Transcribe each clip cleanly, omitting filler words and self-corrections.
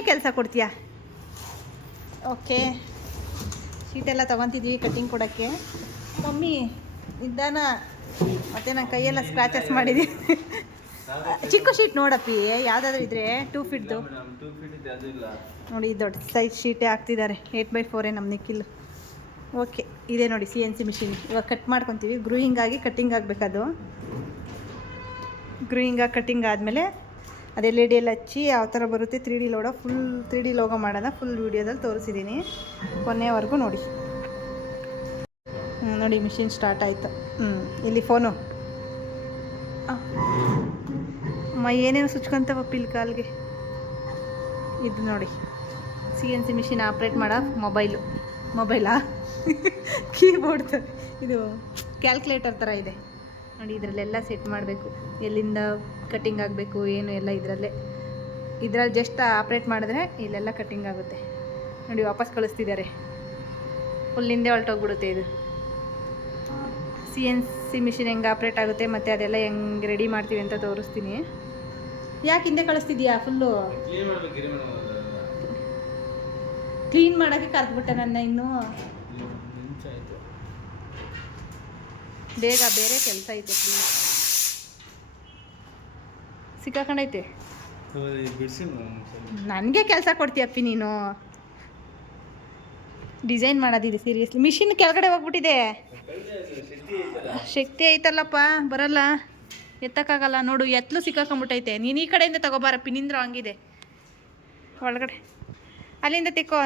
ನನಗೆ ಕೆಲಸ ಕೊಡ್ತೀಯಾ? ಓಕೆ, ಶೀಟೆಲ್ಲ ತೊಗೊತಿದ್ವಿ ಕಟ್ಟಿಂಗ್ ಕೊಡೋಕ್ಕೆ. ಮಮ್ಮಿ ನಿಧಾನ, ಮತ್ತು ನಾನು ಕೈಯೆಲ್ಲ ಸ್ಕ್ರಾಚಸ್ ಮಾಡಿದ್ದೀನಿ. ಚಿಕ್ಕ ಶೀಟ್ ನೋಡಪ್ಪಿ, ಯಾವುದಾದ್ರೂ ಇದ್ರೆ 2 ಫೀಟ್ದು ನೋಡಿ. ದೊಡ್ಡ ಸೈಜ್ ಶೀಟೇ ಹಾಕ್ತಿದ್ದಾರೆ. 8x4 ನಮ್ಮ ನಿಖಿಲ್. ಓಕೆ, ಇದೆ ನೋಡಿ CNC ಮಿಷಿನ್. ಇವಾಗ ಕಟ್ ಮಾಡ್ಕೊತೀವಿ. ಗ್ರೂಯಿಂಗ್ ಆಗಿ ಕಟ್ಟಿಂಗ್ ಆಗಬೇಕದು. ಗ್ರೂಯಿಂಗ್ ಆಗಿ ಕಟ್ಟಿಂಗ್ ಆದಮೇಲೆ ಅದು LED ಎಲ್ಲ ಹಚ್ಚಿ ಯಾವ ಥರ ಬರುತ್ತೆ 3D logo, full 3D logo ಮಾಡೋಣ. ಫುಲ್ ವೀಡಿಯೋದಲ್ಲಿ ತೋರಿಸಿದ್ದೀನಿ, ಕೊನೆವರೆಗೂ ನೋಡಿ. ನೋಡಿ ಮಿಷಿನ್ ಸ್ಟಾರ್ಟ್ ಆಯಿತು. ಇಲ್ಲಿ ಫೋನು ಏನೇನು ಸುಚ್ಕೊಂತವ ಪಿಲ್ ಕಾಲ್ಗೆ. ಇದು ನೋಡಿ CNC ಮಿಷಿನ್ ಆಪ್ರೇಟ್ ಮಾಡೋ ಮೊಬೈಲಾ ಕೀಬೋರ್ಡ್ ಇದು ಕ್ಯಾಲ್ಕುಲೇಟರ್ ಥರ ಇದೆ ನೋಡಿ. ಇದರಲ್ಲೆಲ್ಲ ಸೆಟ್ ಮಾಡಬೇಕು, ಎಲ್ಲಿಂದ ಕಟ್ಟಿಂಗ್ ಆಗಬೇಕು ಏನು ಎಲ್ಲ ಇದರಲ್ಲಿ ಜಸ್ಟ್ ಆಪ್ರೇಟ್ ಮಾಡಿದ್ರೆ ಇಲ್ಲೆಲ್ಲ ಕಟ್ಟಿಂಗ್ ಆಗುತ್ತೆ ನೋಡಿ. ವಾಪಸ್ ಕಳಿಸ್ತಿದ್ದಾರೆ, ಫುಲ್ ಹಿಂದೆ ಹೊರಟೋಗ್ಬಿಡುತ್ತೆ. ಇದು CNC ಮಿಷಿನ್ ಹೆಂಗೆ ಆಪ್ರೇಟ್ ಆಗುತ್ತೆ ಮತ್ತು ಅದೆಲ್ಲ ಹೆಂಗೆ ರೆಡಿ ಮಾಡ್ತೀವಿ ಅಂತ ತೋರಿಸ್ತೀನಿ. ಯಾಕೆ ಹಿಂದೆ ಕಳಿಸ್ತಿದ್ಯಾ? ಫುಲ್ಲು ಕ್ಲೀನ್ ಮಾಡೋಕ್ಕೆ ಕರೆದ್ಬಿಟ್ಟೆ ನನ್ನ. ಇನ್ನೂ ಬೇಗ ಬೇರೆ ಕೆಲಸ ಐತೆ. ಪ್ಲೀಸ್, ಸಿಕ್ಕಾಕೊಂಡೈತೆ. ನನಗೆ ಕೆಲಸ ಕೊಡ್ತೀಯಪ್ಪಿ ನೀನು. ಡಿಸೈನ್ ಮಾಡೋದಿದೆ ಸೀರಿಯಸ್ಲಿ. ಮಿಷಿನ್ ಕೆಳಗಡೆ ಹೋಗ್ಬಿಟ್ಟಿದೆ. ಶಕ್ತಿ ಐತಲ್ಲಪ್ಪ, ಬರಲ್ಲ, ಎತ್ತಕ್ಕಾಗಲ್ಲ ನೋಡು. ಎತ್ತಲು ಸಿಕ್ಕಾಕೊಂಡ್ಬಿಟ್ಟೈತೆ. ನೀನು ಈ ಕಡೆಯಿಂದ ತಗೋಬಾರಪ್ಪಿ, ನಿಂದ್ರು ಹಂಗಿದೆ ಒಳಗಡೆ. ಅಲ್ಲಿಂದ ತೆಕ್ಕೋ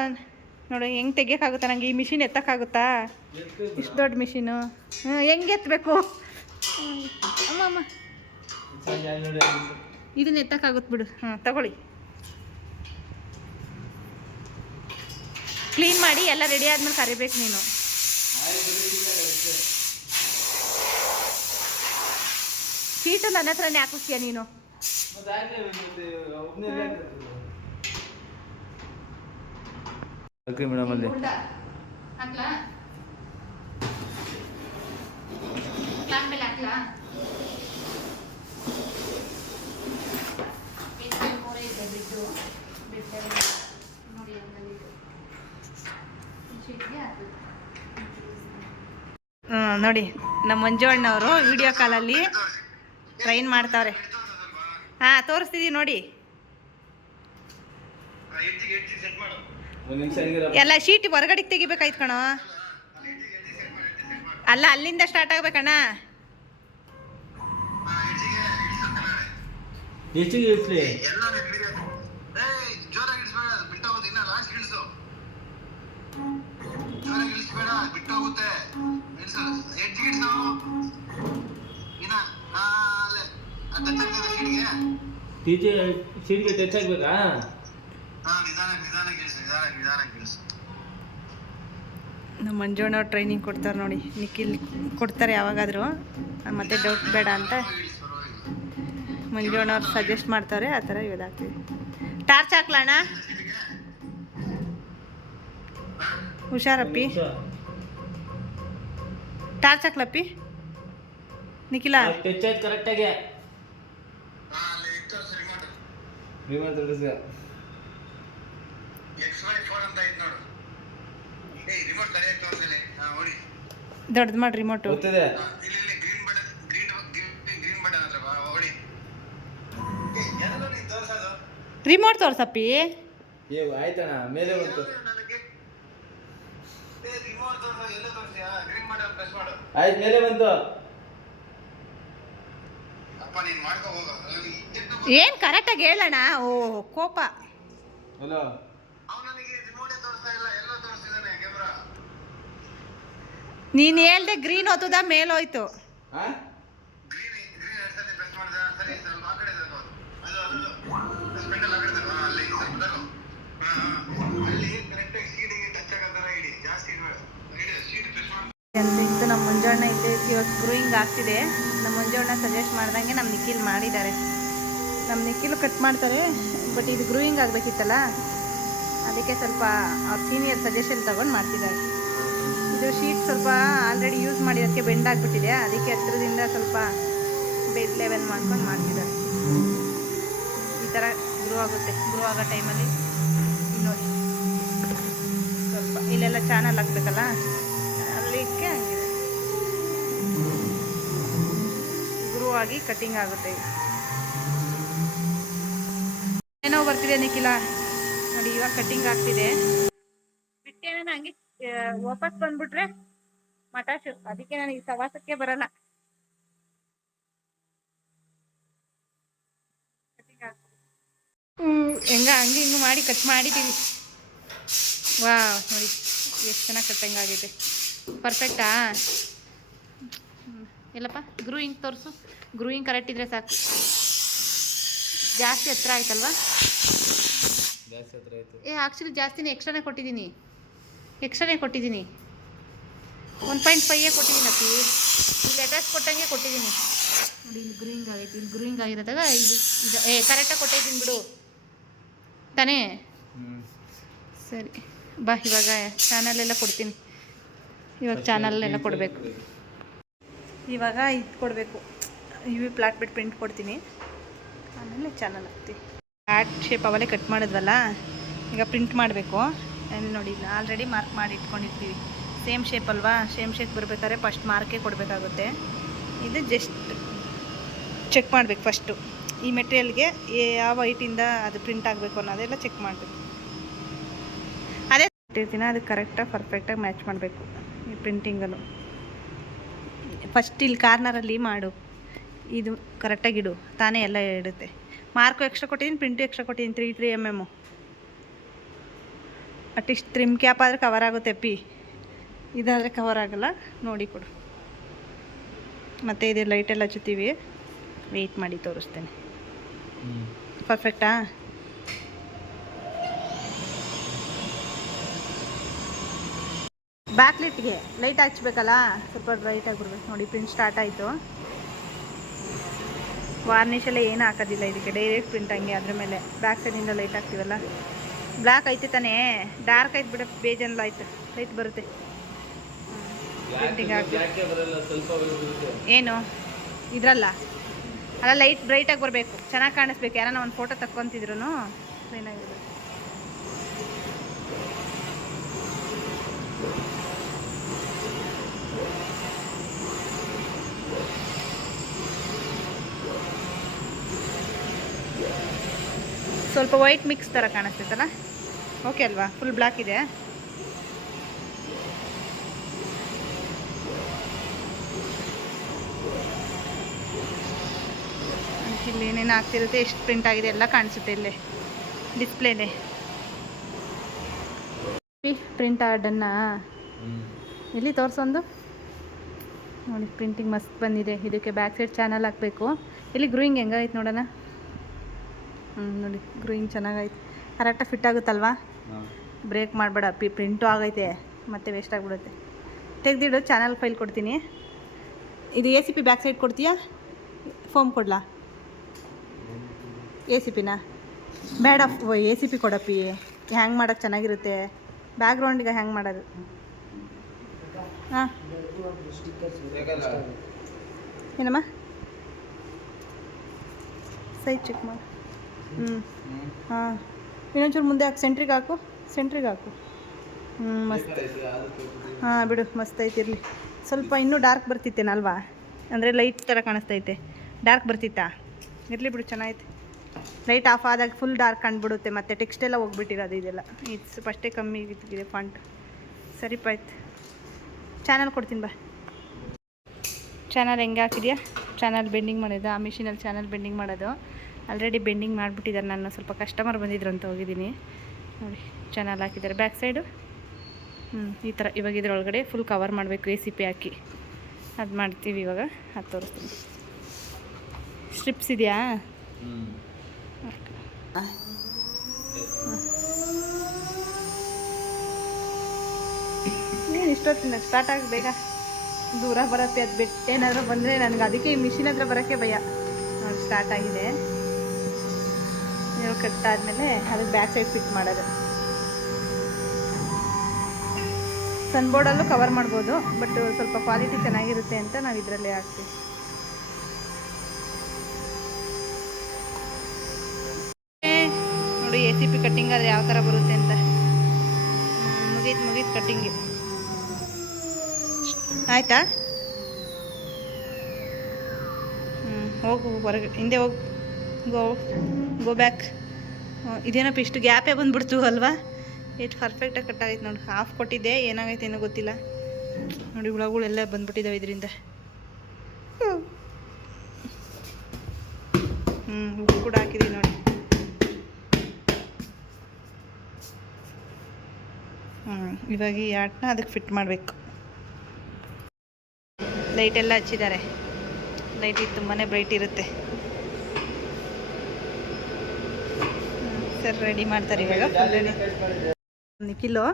ನೋಡು. ಹೆಂಗೆ ತೆಗಿಯೋಕ್ಕಾಗುತ್ತಾ ನನಗೆ? ಈ ಮಿಷಿನ್ ಎತ್ತಕ್ಕಾಗುತ್ತಾ? ಇಷ್ಟು ದೊಡ್ಡ ಮಿಷಿನು ಹೆಂಗೆ ಎತ್ತಬೇಕು? ಅಮ್ಮ ಇದನ್ನ ಎತ್ತಕ್ಕಾಗುತ್ತೆ ಬಿಡು. ತಗೊಳ್ಳಿ. ಕ್ಲೀನ್ ಮಾಡಿ ಎಲ್ಲ ರೆಡಿ ಆದ್ಮೇಲೆ ಕರಿಬೇಕು ನೀನು. ಶೀಟು ನನ್ನ ಹತ್ರನೇ ಹಾಕಿಸ್ತೀಯ ನೀನು? ಓಕೆ ಮೇಡಮ್, ಅಲ್ಲಿ ನೋಡಿ ನಮ್ಮ ಮಂಜು ಅಣ್ಣವರು ವಿಡಿಯೋ ಕಾಲಲ್ಲಿ ಟ್ರೈನ್ ಮಾಡ್ತಾವ್ರೆ. ತೋರಿಸ್ತಿದ್ದೀವಿ ನೋಡಿ. ಎಲ್ಲ ಶೀಟ್ ಹೊರಗಡೆಗೆ ತೆಗಿಬೇಕಾಯ್ತು ಕಣೋ. ಅಲ್ಲ, ಅಲ್ಲಿಂದ ಸ್ಟಾರ್ಟ್ ಆಗ್ಬೇಕಣ್ಣ. ಸೀಟ್ಗೆ ಟಚ್ ಆಗ್ಬೇಕಾ? ನಮ್ಮ ಮಂಜುಣ್ಣವ್ರು ಟ್ರೈನಿಂಗ್ ಕೊಡ್ತಾರೆ ನೋಡಿ. ನಿಖಿಲ್ ಕೊಡ್ತಾರೆ ಯಾವಾಗಾದರೂ, ಮತ್ತೆ ಡೌಟ್ ಬೇಡ ಅಂತ ಮಂಜುಣ್ಣವ್ರು ಸಜೆಸ್ಟ್ ಮಾಡ್ತಾರೆ. ಆ ಥರ ಇದಾಗ್ತೀವಿ. ಟಾರ್ಚ್ ಹಾಕ್ಲಣ್ಣ, ಹುಷಾರಪ್ಪಿ. ಟಾರ್ಚ್ ಹಾಕ್ಲಪ್ಪಿ ನಿಖಿಲ. ಟಚ್ ಆಯ್ತು ಕರೆಕ್ಟಾಗಿ. ದೊಡ್ಡದು ಮಾಡಿ ರಿಮೋಟು. ರಿಮೋಟ್ ತೋರ್ಸಪ್ಪಿ. ಆಯ್ತಣ್ಣ, ಮೇಲೆ ಬಂತು. ಆಯ್ತು, ಮೇಲೆ ಬಂತು. ಏನ್ ಕರೆಕ್ಟಾಗಿ ಹೇಳೋಣ. ಓ ಕೋಪ. ಹಲೋ, ನೀನು ಹೇಳ್ದೆ ಗ್ರೀನ್ ಹೋತದ ಮೇಲೋಯ್ತು. ನಮ್ಮ ಮಂಜಣ್ಣ ಇಲ್ಲಿ ಇವತ್ತು ಗ್ರೂಯಿಂಗ್ ಆಗ್ತಿದೆ. ನಮ್ಮ ಮಂಜಣ್ಣ ಸಜೆಸ್ಟ್ ಮಾಡ್ದಂಗೆ ನಮ್ಮ ನಿಖಿಲ್ ಮಾಡಿದ್ದಾರೆ. ನಮ್ಮ ನಿಖಿಲ್ ಕಟ್ ಮಾಡ್ತಾರೆ, ಬಟ್ ಇದು ಗ್ರೂಯಿಂಗ್ ಆಗಬೇಕಿತ್ತಲ್ಲ, ಅದಕ್ಕೆ ಸ್ವಲ್ಪ ಅವ್ರ ಸೀನಿಯರ್ ಸಜೆಷನ್ ತಗೊಂಡು ಮಾಡ್ತಿದ್ದಾರೆ. ಇದು ಶೀಟ್ ಸ್ವಲ್ಪ ಆಲ್ರೆಡಿ ಯೂಸ್ ಮಾಡಿರೋದಕ್ಕೆ ಬೆಂಡ್ ಆಗಿಬಿಟ್ಟಿದೆ, ಅದಕ್ಕೆ ಹತ್ರದಿಂದ ಸ್ವಲ್ಪ ಬೆಡ್ ಲೆವೆಲ್ ಮಾಡ್ಕೊಂಡು ಮಾಡ್ತಿದ್ದಾರೆ. ಈ ಥರ ಗ್ರೂ ಆಗುತ್ತೆ. ಗ್ರೂ ಆಗೋ ಟೈಮಲ್ಲಿ ನೋಡಿ ಸ್ವಲ್ಪ ಇಲ್ಲೆಲ್ಲ ಚಾನಲ್ ಹಾಕ್ಬೇಕಲ್ಲ ಅಲ್ಲಿಕ್ಕೆ ಹಂಗಿದೆ ಗ್ರೂ ಆಗಿ ಕಟ್ಟಿಂಗ್ ಆಗುತ್ತೆ. ಏನೋ ಬರ್ತಿದೆ ನಿಖಿಲ ನೋಡಿ, ಇವಾಗ ಕಟ್ಟಿಂಗ್ ಆಗ್ತಿದೆ. ಬಿಟ್ಟೇನ ಹಂಗೆ ವಾಪಸ್ ಬಂದ್ಬಿಟ್ರೆ ಮಟಾಶು, ಅದಕ್ಕೆ ನನಗೆ ಸವಾಸಕ್ಕೆ ಬರಲ್ಲ. ಹೆಂಗ ಹಂಗೆ ಹಿಂಗೆ ಮಾಡಿ ಕಟ್ ಮಾಡಿದ್ದೀವಿ. ವಾ ನೋಡಿ ಎಷ್ಟು ಚೆನ್ನಾಗಿ ಕಟ್ಟಂಗೆ ಆಗೈತೆ. ಪರ್ಫೆಕ್ಟಾ? ಎಲ್ಲಪ್ಪ ಗ್ರೂಯಿಂಗ್ ತೋರಿಸು. ಗ್ರೂಯಿಂಗ್ ಕರೆಕ್ಟ್ ಇದ್ರೆ ಸಾಕು. ಜಾಸ್ತಿ ಹತ್ರ ಆಯ್ತಲ್ವಾ? ಆ್ಯಕ್ಚುಲಿ ಜಾಸ್ತಿನೇ ಎಕ್ಸ್ಟ್ರಾನೇ ಕೊಟ್ಟಿದ್ದೀನಿ. 1.5 ಕೊಟ್ಟಿದ್ದೀನಿ ಅಪ್ಪಿ. ಇಲ್ಲಿ ಅಟ್ಯಾಚ್ ಕೊಟ್ಟಂಗೆ ಕೊಟ್ಟಿದ್ದೀನಿ ನೋಡಿ. ಇಲ್ಲಿ ಗ್ರೂಯಿಂಗ್ ಆಗೈತಿ. ಇಲ್ಲಿ ಗ್ರೂಯಿಂಗ್ ಆಗಿರೋದಾಗ ಇದು ಕರೆಕ್ಟಾಗಿ ಕೊಟ್ಟಿದ್ದೀನಿ ಬಿಡು ತಾನೇ. ಸರಿ ಬಾ, ಇವಾಗ ಚಾನಲೆಲ್ಲ ಕೊಡ್ತೀನಿ. ಇವಾಗ ಚಾನಲ್ಲೆಲ್ಲ ಕೊಡಬೇಕು. ಇವಾಗ ಇದು ಕೊಡಬೇಕು, UV ಫ್ಲಾಟ್ ಬಿಟ್ಟು ಪ್ರಿಂಟ್ ಕೊಡ್ತೀನಿ, ಆಮೇಲೆ ಚಾನಲ್ ಹಾಕ್ತೀವಿ. ಫ್ಲಾಟ್ ಶೇಪ್ ಅವಲ್ಲೇ ಕಟ್ ಮಾಡಿದ್ವಲ್ಲ, ಈಗ ಪ್ರಿಂಟ್ ಮಾಡಬೇಕು. ಅಲ್ಲಿ ನೋಡಿ, ಇಲ್ಲ ಆಲ್ರೆಡಿ ಮಾರ್ಕ್ ಮಾಡಿ ಇಟ್ಕೊಂಡಿರ್ತೀವಿ. ಸೇಮ್ ಶೇಪ್ ಅಲ್ವಾ, ಸೇಮ್ ಶೇಪ್ ಬರಬೇಕಾದ್ರೆ ಫಸ್ಟ್ ಮಾರ್ಕೇ ಕೊಡಬೇಕಾಗುತ್ತೆ. ಇದು ಜಸ್ಟ್ ಚೆಕ್ ಮಾಡಬೇಕು ಫಸ್ಟು. ಈ ಮೆಟೀರಿಯಲ್ಗೆ ಯಾವ ಹೈಟಿಂದ ಅದು ಪ್ರಿಂಟ್ ಆಗಬೇಕು ಅನ್ನೋದೆಲ್ಲ ಚೆಕ್ ಮಾಡಬೇಕು. ಅದೇ ಇರ್ತೀನಿ, ಅದು ಕರೆಕ್ಟಾಗಿ ಪರ್ಫೆಕ್ಟಾಗಿ ಮ್ಯಾಚ್ ಮಾಡಬೇಕು ಈ ಪ್ರಿಂಟಿಂಗನ್ನು. ಫಸ್ಟ್ ಇಲ್ಲಿ ಕಾರ್ನರಲ್ಲಿ ಮಾಡು, ಇದು ಕರೆಕ್ಟಾಗಿಡು, ತಾನೇ ಎಲ್ಲ ಇಡುತ್ತೆ. ಮಾರ್ಕು ಎಕ್ಸ್ಟ್ರಾ ಕೊಟ್ಟಿದ್ದೀನಿ, ಪ್ರಿಂಟು ಎಕ್ಸ್ಟ್ರಾ ಕೊಟ್ಟಿದ್ದೀನಿ, 3 mm. ಅಟ್ಲೀಸ್ಟ್ ಟ್ರಿಮ್ ಕ್ಯಾಪ್ ಆದರೆ ಕವರ್ ಆಗುತ್ತೆ ಅಪ್ಪಿ, ಇದಾದರೆ ಕವರ್ ಆಗಲ್ಲ. ನೋಡಿ ಕೊಡು. ಮತ್ತು ಇದು ಲೈಟೆಲ್ಲ ಹಚ್ಚುತ್ತೀವಿ, ವೆಯ್ಟ್ ಮಾಡಿ ತೋರಿಸ್ತೇನೆ. ಪರ್ಫೆಕ್ಟಾ? ಬ್ಯಾಕ್ಲಿಟ್ಗೆ ಲೈಟ್ ಹಚ್ಬೇಕಲ್ಲ, ಸ್ವಲ್ಪ ಬ್ರೈಟಾಗಿ ಬರ್ಬೇಕು. ನೋಡಿ ಪ್ರಿಂಟ್ ಸ್ಟಾರ್ಟ್ ಆಯಿತು. ವಾರ್ನಿಷ್ ಎಲ್ಲ ಏನು ಹಾಕೋದಿಲ್ಲ ಇದಕ್ಕೆ, ಡೈರೆಕ್ಟ್ ಪ್ರಿಂಟ್ ಹಂಗೆ ಅದ್ರ ಮೇಲೆ. ಬ್ಯಾಕ್ ಸೈಡಿಂದ ಲೈಟ್ ಹಾಕ್ತೀವಲ್ಲ. ಬ್ಲ್ಯಾಕ್ ಐತೆ ತಾನೇ, ಡಾರ್ಕ್ ಆಯ್ತು ಬಿಡ, ಬೇಜಾನಲ್ಲ ಆಯ್ತು, ಲೈಟ್ ಬರುತ್ತೆ. ಪ್ರಿಂಟಿಂಗ್ ಏನು ಇದ್ರಲ್ಲ ಅಲ್ಲ, ಲೈಟ್ ಬ್ರೈಟಾಗಿ ಬರಬೇಕು, ಚೆನ್ನಾಗಿ ಕಾಣಿಸ್ಬೇಕು. ಯಾರನ್ನ ಒಂದು ಫೋಟೋ ತಕ್ಕೊತಿದ್ರು ಕ್ಲೀನಾಗಿರ್ಬೇಕು. ಸ್ವಲ್ಪ ವೈಟ್ ಮಿಕ್ಸ್ ಥರ ಕಾಣಿಸ್ತೈತಲ್ಲ, ಓಕೆ ಅಲ್ವಾ? ಫುಲ್ ಬ್ಲ್ಯಾಕ್ ಇದೆ. ಇಲ್ಲಿ ಏನೇನು ಆಗ್ತಿರುತ್ತೆ, ಎಷ್ಟು ಪ್ರಿಂಟ್ ಆಗಿದೆ ಎಲ್ಲ ಕಾಣಿಸುತ್ತೆ ಇಲ್ಲೇ ಡಿಸ್ಪ್ಲೇನೇ. ಪ್ರಿಂಟ್ ಆರ್ಡನ್ನು ಇಲ್ಲಿ ತೋರಿಸೊಂದು ನೋಡಿ. ಪ್ರಿಂಟಿಂಗ್ ಮಸ್ತ್ ಬಂದಿದೆ. ಇದಕ್ಕೆ ಬ್ಯಾಕ್ ಸೈಡ್ ಚಾನಲ್ ಹಾಕಬೇಕು. ಇಲ್ಲಿ ಗ್ರೂಯಿಂಗ್ ಹೆಂಗಾಯ್ತು ನೋಡೋಣ. ನೋಡಿ ಗ್ರೂಯಿಂಗ್ ಚೆನ್ನಾಗೈತೆ, ಕರೆಕ್ಟಾಗಿ ಫಿಟ್ ಆಗುತ್ತಲ್ವಾ? ಬ್ರೇಕ್ ಮಾಡಬೇಡ ಅಪ್ಪಿ, ಪ್ರಿಂಟು ಆಗೈತೆ ಮತ್ತೆ ವೇಸ್ಟ್ ಆಗಿಬಿಡುತ್ತೆ. ತೆಗೆದಿಡು, ಚಾನಲ್ ಫೈಲ್ ಕೊಡ್ತೀನಿ. ಇದು ACP ಬ್ಯಾಕ್ ಸೈಡ್ ಕೊಡ್ತೀಯಾ, ಫೋಮ್ ಕೊಡಲಾ? ACPನ ಬೇಡ, ACP ಕೊಡಪ್ಪಿ. ಹ್ಯಾಂಗ್ ಮಾಡೋಕ್ಕೆ ಚೆನ್ನಾಗಿರುತ್ತೆ, ಬ್ಯಾಕ್ಗ್ರೌಂಡಿಗೆ ಹ್ಯಾಂಗ್ ಮಾಡೋದು. ಹಾಂ ಏನಮ್ಮ, ಸೈಜ್ ಚೆಕ್ ಮಾಡಿ. ಹಾಂ, ಇನ್ನೊಂಚೂರು ಮುಂದೆ ಹಾಕು, ಸೆಂಟ್ರಿಗೆ ಹಾಕು, ಮಸ್ತ್. ಹಾಂ ಬಿಡು, ಮಸ್ತ್ ಐತಿ. ಇರಲಿ, ಸ್ವಲ್ಪ ಇನ್ನೂ ಡಾರ್ಕ್ ಬರ್ತಿತ್ತೇನಲ್ವಾ, ಅಂದರೆ ಲೈಟ್ ಥರ ಕಾಣಿಸ್ತೈತೆ. ಡಾರ್ಕ್ ಬರ್ತಿತ್ತಾ? ಇರಲಿ ಬಿಡು, ಚೆನ್ನಾಗೈತೆ. ಲೈಟ್ ಆಫ್ ಆದಾಗ ಫುಲ್ ಡಾರ್ಕ್ ಕಂಡುಬಿಡುತ್ತೆ, ಮತ್ತು ಟೆಕ್ಸ್ಟ್ ಎಲ್ಲ ಹೋಗ್ಬಿಟ್ಟಿರೋದು ಇದೆಲ್ಲ. ಇದು ಫಸ್ಟೇ ಕಮ್ಮಿ ಇದೆ ಫಾಂಟ್. ಸರಿಪಾಯ್ತು, ಚಾನಲ್ ಕೊಡ್ತೀನಿ ಬಾ. ಚಾನಲ್ ಹೆಂಗೆ ಹಾಕಿದ್ಯಾ? ಚಾನಲ್ ಬೆಂಡಿಂಗ್ ಮಾಡೋದು, ಆ ಮಿಷಿನಲ್ಲಿ ಚಾನಲ್ ಬೆಂಡಿಂಗ್ ಮಾಡೋದು. ಆಲ್ರೆಡಿ ಬೆಂಡಿಂಗ್ ಮಾಡಿಬಿಟ್ಟಿದ್ದಾರೆ. ನಾನು ಸ್ವಲ್ಪ ಕಸ್ಟಮರ್ ಬಂದಿದ್ರು ಅಂತ ಹೋಗಿದ್ದೀನಿ. ನೋಡಿ ಚಾನಲ್ ಹಾಕಿದ್ದಾರೆ ಬ್ಯಾಕ್ ಸೈಡು. ಈ ಥರ. ಇವಾಗ ಇದ್ರೊಳಗಡೆ ಫುಲ್ ಕವರ್ ಮಾಡಬೇಕು ACP ಹಾಕಿ. ಅದು ಮಾಡ್ತೀವಿ ಇವಾಗ, ಅದು ತೋರಿಸ್ತೀನಿ. ಸ್ಟ್ರಿಪ್ಸ್ ಇದೆಯಾ? ಏನು ಇಷ್ಟೊತ್ತಿನ ಸ್ಟಾರ್ಟ್ ಆಗಿ ಬೇಗ ದೂರ ಬರತ್ತೆ. ಅದು ಬಿಟ್ಟು ಏನಾದರೂ ಬಂದರೆ ನನಗೆ ಅದಕ್ಕೆ ಈ ಮಿಷಿನ್ ಹತ್ರ ಬರೋಕ್ಕೆ ಭಯ. ನೋಡಿ ಸ್ಟಾರ್ಟ್ ಆಗಿದೆ. ನೀವು ಕಟ್ಟಾದಮೇಲೆ ಅದಕ್ಕೆ ಬ್ಯಾಕ್ ಸೈಡ್ ಫಿಟ್ ಮಾಡೋದು. ಸನ್ ಬೋರ್ಡಲ್ಲೂ ಕವರ್ ಮಾಡ್ಬೋದು, ಬಟ್ ಸ್ವಲ್ಪ ಕ್ವಾಲಿಟಿ ಚೆನ್ನಾಗಿರುತ್ತೆ ಅಂತ ನಾವು ಇದರಲ್ಲೇ ಹಾಕ್ತೀವಿ. ನೋಡಿ ACP ಕಟ್ಟಿಂಗ್ ಆದರೆ ಯಾವ ಥರ ಬರುತ್ತೆ ಅಂತ. ಮುಗೀತು ಕಟ್ಟಿಂಗ್ ಆಯಿತಾ. ಹೋಗು ಹೊರಗೆ, ಹಿಂದೆ ಹೋಗು, ಗೋ ಬ್ಯಾಕ್. ಇದೇನಪ್ಪ ಇಷ್ಟು ಗ್ಯಾಪೇ ಬಂದುಬಿಡ್ತು ಅಲ್ವಾ. ಎಷ್ಟು ಪರ್ಫೆಕ್ಟಾಗಿ ಕಟ್ಟಾಗೈತೆ ನೋಡಿ. ಹಾಫ್ ಕೊಟ್ಟಿದ್ದೆ, ಏನಾಗೈತೆ ಏನೋ ಗೊತ್ತಿಲ್ಲ ನೋಡಿ. ಹುಳಗಳೆಲ್ಲ ಬಂದ್ಬಿಟ್ಟಿದ್ದಾವೆ ಇದರಿಂದ. ಉಪ್ಪು ಕೂಡ ಹಾಕಿದ್ದೀವಿ ನೋಡಿ. ಇವಾಗ ಈ ಆಟನ ಅದಕ್ಕೆ ಫಿಟ್ ಮಾಡಬೇಕು. ಲೈಟೆಲ್ಲ ಹಚ್ಚಿದ್ದಾರೆ. ಲೈಟ್ ಇದು ತುಂಬಾ ಬ್ರೈಟ್ ಇರುತ್ತೆ. ಸರ್ ರೆಡಿ ಮಾಡ್ತಾರೆ ಇವಾಗ. Full ready. ನಿಖಿಲು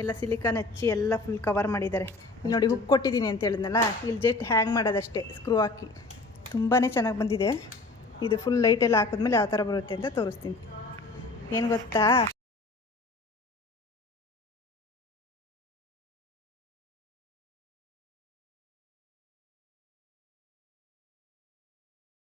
ಎಲ್ಲ ಸಿಲಿಕಾನ್ ಹಚ್ಚಿ ಎಲ್ಲ ಫುಲ್ ಕವರ್ ಮಾಡಿದ್ದಾರೆ. ಇಲ್ಲಿ ನೋಡಿ ಹುಕ್ ಕೊಟ್ಟಿದ್ದೀನಿ ಅಂತ ಹೇಳಿದ್ನಲ್ಲ, ಇಲ್ಲಿ ಜಸ್ಟ್ ಹ್ಯಾಂಗ್ ಮಾಡೋದಷ್ಟೇ ಸ್ಕ್ರೂ ಹಾಕಿ. ತುಂಬಾ ಚೆನ್ನಾಗಿ ಬಂದಿದೆ. ಇದು ಫುಲ್ ಲೈಟೆಲ್ಲ ಹಾಕಿದ್ಮೇಲೆ ಯಾವ ಥರ ಬರುತ್ತೆ ಅಂತ ತೋರಿಸ್ತೀನಿ. ಏನು ಗೊತ್ತಾ,